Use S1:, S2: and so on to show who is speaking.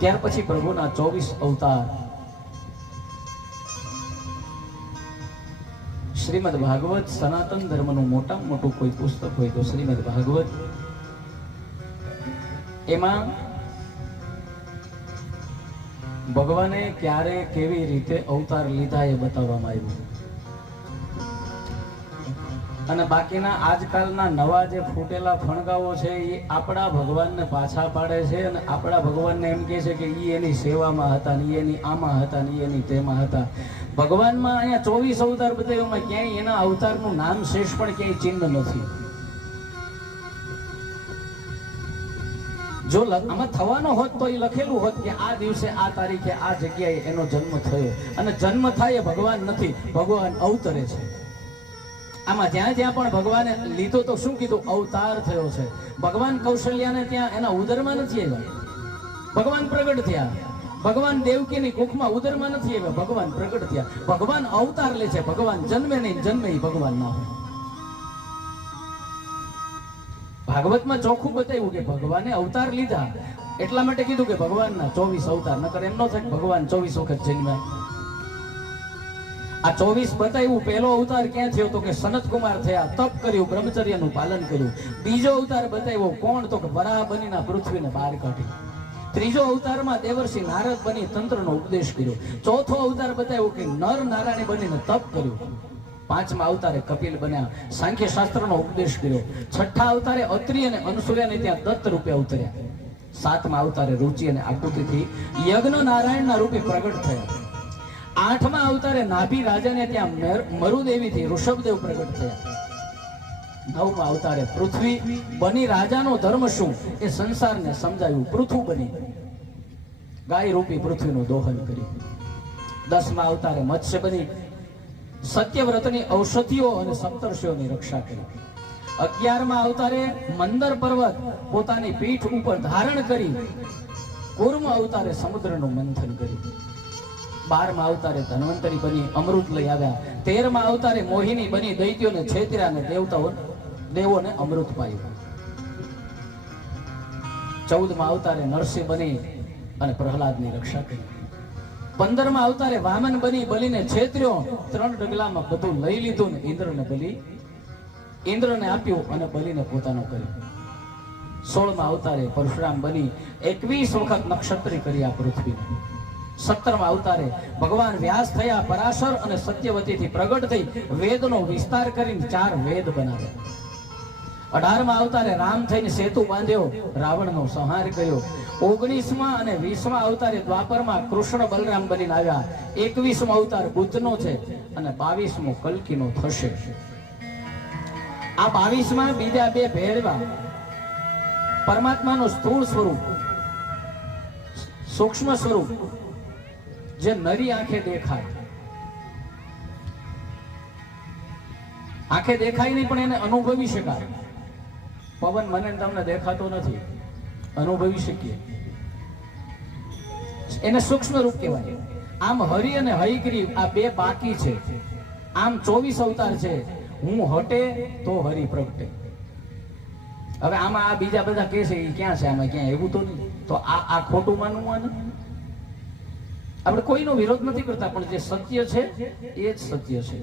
S1: ત્યાર પછી પ્રભુના ચોવીસ અવતાર. શ્રીમદ ભાગવત સનાતન ધર્મનું મોટામાં મોટું કોઈ પુસ્તક હોય તો શ્રીમદ ભાગવત. એમાં ભગવાને ક્યારે કેવી રીતે અવતાર લીધા એ બતાવવામાં આવ્યું. અને બાકીના આજકાલના નવા જે ફૂટેલા ફણગાઓ છે, એ આપણા ભગવાનને પાછા પાડે છે અને આપણા ભગવાનને એમ કહે છે કે એ એની સેવામાં હતા ને એની આમાં હતા ને એની તેમાં હતા. ભગવાનમાં અહીંયા ચોવીસ અવતાર બતાવ્યોમાં ક્યાંય એના અવતારનું નામ શેષ પણ ક્યાંય ચિહ્ન નથી. જો આમાં થવાનો હોત તો એ લખેલું હોત કે આ દિવસે આ તારીખે આ જગ્યાએ એનો જન્મ થયો. અને જન્મ થાય એ ભગવાન નથી, ભગવાન અવતરે છે. આમાં જ્યાં જ્યાં પણ ભગવાને લીધો તો શું કીધું? અવતાર થયો છે. ભગવાન કૌશલ્યાને ત્યાં એના ઉદરમાં નથી આવ્યા. ભગવાન પ્રગટ થયા. ભગવાન દેવકીની કુખમાં ઉદરમાં નથી આવ્યા. ભગવાન પ્રગટ થયા. ભગવાન અવતાર લે છે. ભગવાન જન્મે નહીં, જન્મે ભગવાન ના હોય. ભાગવતમાં ચોખ્ખું બતાવ્યું કે ભગવાને અવતાર લીધા. એટલા માટે કીધું કે ભગવાનના ચોવીસ અવતાર, નકર એમ ન થાય ભગવાન ચોવીસ વખત જન્મ્યા. આ ચોવીસ બતાવ્યું. પહેલો અવતાર ક્યાં થયો તો કે સનત કુમાર થયા, તપ કર્યું, બ્રહ્મચર્યનું પાલન કર્યું. બીજો અવતાર બતાવ્યો, કોણ તો કે વરાહ બનીના પૃથ્વીને બહાર કાઢી ત્રીજો અવતારમાં દેવર્ષિ નારદ બની તંત્રનો ઉપદેશ કર્યો. ચોથો અવતાર બતાવ્યો કે નર નારાયણ બનીને તપ કર્યું. પાંચમા અવતારે કપિલ બન્યા, સાંખ્ય શાસ્ત્રનો ઉપદેશ કર્યો. છઠ્ઠા અવતારે અત્રિ અને અનસુયાને ત્યાં દત્ત રૂપે અવતર્યા. સાતમા અવતારે રુચિ અને આકૃતિથી યજ્ઞ નારાયણના રૂપે પ્રગટ થયા. આઠમા અવતારે નાભી રાજાને ત્યાં મરુદેવી મરુદેવીથી ઋષભદેવ પ્રગટ થયા. નવમા અવતારે પૃથ્વી બની. રાજાનો ધર્મ શું? એ સંસારને સમજાયું પૃથુ બની. ગાય રૂપી પૃથ્વીનું દોહન કર્યું દસમા અવતારે મત્સ્ય બની. સત્યવ્રતની ઔષધિઓ અને સપ્તર્ષિઓની રક્ષા કરી. અગિયારમા અવતારે મંદર પર્વત પોતાની પીઠ ઉપર ધારણ કરી. કુર્મ અવતારે સમુદ્રનું મંથન કર્યું. બારમા અવતારે ધન્વંતરી બની, અમૃત લઈ આવ્યા. તેરમા અવતારે મોહિની બની, દૈત્યોને છેતર્યા ને દેવતાઓ, દેવોને અમૃત પાયું. ચૌદમા અવતારે નરસિંહ બની અને પ્રહલાદની રક્ષા કરી. પંદરમા અવતારે વામન બની, બલીને છેતર્યો. ત્રણ ડગલામાં બધું લઈ લીધું ને ઇન્દ્રને બલી, ઇન્દ્રને આપ્યું અને બલીને પોતાનો કર્યો. સોળમાં અવતારે પરશુરામ બની. એકવીસ વખત નક્ષત્રી કરી આ પૃથ્વીને. સત્તરમા અવતારે ભગવાન વ્યાસ થયા, પરાશર અને સત્યવતીથી પ્રગટ થઈ વેદનો વિસ્તાર કરીને ચાર વેદ બનાવ્યા. અઢારમાં અવતારે રામ થઈને સેતુ બાંધ્યો, રાવણનો સંહાર કર્યો. ઓગણીસમાં અને વીસમાં અવતારે દ્વાપરમાં કૃષ્ણ બલરામ બનીને આવ્યા. એકવીસમો અવતાર બુદ્ધનો છે અને બાવીસમો કલ્કીનો થશે. આ બાવીસમાં બીજા બે ભેળવા પરમાત્માનું સ્થૂળ સ્વરૂપ, સૂક્ષ્મ સ્વરૂપ જે નરી આંખે દેખાય. આંખે દેખાય નહીં, પણ એને અનુભવી શકાય. પવન મને તમને દેખાતો નથી. અનુભવી શકીએ. એને સૂક્ષ્મ રૂપ કહેવાય. આમ હરિ અને હરિગ્રી આ બે બાકી છે. આમ ચોવીસ અવતાર છે. હું હટે તો હરિ પ્રગટે. હવે આમાં આ બીજા બધા કે છે એ ક્યાં છે? આમાં ક્યાં? એવું તો નહીં. તો આ આ ખોટું માનવું આને? આપણે કોઈનો વિરોધ નથી કરતા પણ જે સત્ય છે એ જ સત્ય છે.